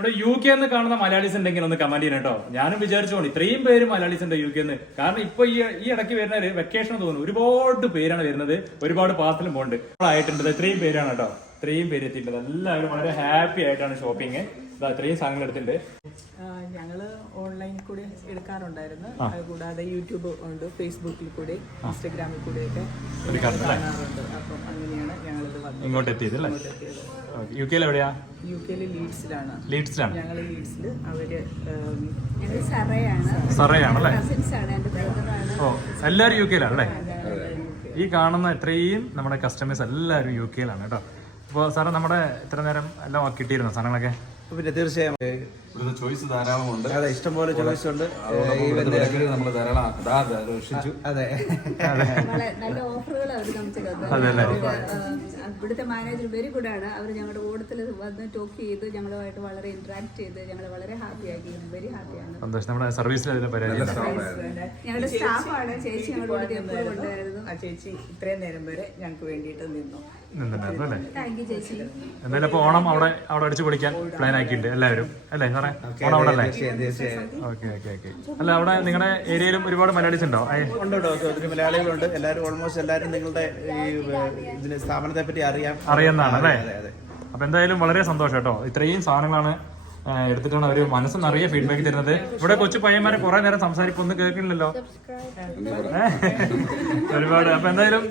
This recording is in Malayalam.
ഇവിടെ യു കെ എന്ന് കാണുന്ന മലയാളീസ് ഉണ്ടെങ്കിൽ ഒന്ന് കമന്റ് ചെയ്യണം കേട്ടോ. ഞാനും വിചാരിച്ചോണ്ട് ഇത്രയും പേര് മലയാളീസ് ഉണ്ട് യു കെ എന്ന്. കാരണം ഇപ്പൊ ഈ ഇടയ്ക്ക് വരുന്ന വെക്കേഷൻ തോന്നുന്നു ഒരുപാട് പേരാണ് വരുന്നത്, ഒരുപാട് പാർസലും പോകുന്നുണ്ട് ആയിട്ടുണ്ട്. ഇത്രയും പേരാണ് കേട്ടോ, ഇത്രയും പേര് എത്തിയിട്ടുണ്ട്. എല്ലാവരും വളരെ ഹാപ്പി ആയിട്ടാണ് ഷോപ്പിംഗ്. ഇത്രയും സാധനങ്ങൾ എടുത്തിട്ടുണ്ട്. ഞങ്ങള് ഓൺലൈനിൽ കൂടെ എടുക്കാറുണ്ടായിരുന്നു. കൂടാതെ യൂട്യൂബ് ഉണ്ട്, ഫേസ്ബുക്കിൽ കൂടെ ഇൻസ്റ്റഗ്രാമിൽ കൂടെ ഒക്കെ കാണാറുണ്ട്. അപ്പം അങ്ങനെയാണ് ഞങ്ങളിത് ഇങ്ങോട്ട് എത്തിയത് അല്ലേ? യു കെയിൽ എവിടെയാ? യു കെയിൽ ലീഡ്സിലാണ്. ലീഡ്സിലാണ് ഞങ്ങൾ ലീഡ്സില്. അവര് സറയാണല്ലേ? ഓ, എല്ലാവരും യു കെയിലാണല്ലേ? ഈ കാണുന്ന ഇത്രയും നമ്മുടെ കസ്റ്റമേഴ്സ് എല്ലാവരും യു കെയിലാണ് കേട്ടോ. അപ്പോൾ സാറേ, നമ്മുടെ ഇത്ര നേരം എല്ലാം കിട്ടിയിരുന്നോ സാധനങ്ങളൊക്കെ? പിന്നെ തീർച്ചയായും ചോയ്സ് ധാരാളമുണ്ട്. അതെ, ഇഷ്ടംപോലെ ചോയ്സ് ഉണ്ട്. നമ്മൾ ധാരാളം ആകർഷിച്ചു. അതെ, നല്ല ഓഫറുകൾ അവർ നമുക്ക് ഇവിടുത്തെ മാനേജർ വെരി ഗുഡ് ആണ്. അവർ ഞങ്ങളുടെ ഓടത്തിൽ വന്ന് ടോക്ക് ചെയ്ത് ഞങ്ങളുമായിട്ട് വളരെ ഇന്ററാക്ട് ചെയ്ത് ഞങ്ങൾ വളരെ ഹാപ്പി ആക്കി. വെരി ഹാപ്പിയാണ്. നമ്മുടെ സർവീസിൽ ഞങ്ങളുടെ സ്റ്റാഫാണ് ചേച്ചി ഞങ്ങളുടെ കൂടെ എപ്പോഴും കൊണ്ടായിരുന്നു. ആ ചേച്ചി ഇത്രയും നേരം വരെ ഞങ്ങൾക്ക് വേണ്ടിയിട്ട് നിന്നു. താങ്ക് യു ചേച്ചി. എന്തായാലും ഇപ്പൊ ഓണം അവിടെ അടിച്ചു പൊളിക്കാൻ പ്ലാൻ ആക്കിയിട്ടുണ്ട് എല്ലാവരും അല്ലേ സാറേ? ഓണം അവിടെ അല്ലേ? Okay okay okay. അല്ല, അവിടെ നിങ്ങളുടെ ഏരിയയിലും ഒരുപാട് മലയാളീസ് ഉണ്ടോ? ഉണ്ട്, ഒത്തിരി മലയാളികളുണ്ട്. എല്ലാവരും ഓൾമോസ്റ്റ് എല്ലാവരും നിങ്ങളുടെ ഈ ഇതിന് സ്ഥാപനത്തെ പറ്റി അറിയുന്നതാണ് അല്ലേ? അപ്പൊ എന്തായാലും വളരെ സന്തോഷം കേട്ടോ. ഇത്രയും സാധനങ്ങളാണ് എടുത്തിട്ടാണ് അവര് മനസ്സ് നിറയെ ഫീഡ്ബാക്ക് തരുന്നത്. ഇവിടെ കൊച്ചു പയ്യന്മാരെ കുറെ നേരം സംസാരിപ്പൊന്നും കേൾക്കില്ലല്ലോ ഒരുപാട്. അപ്പൊ എന്തായാലും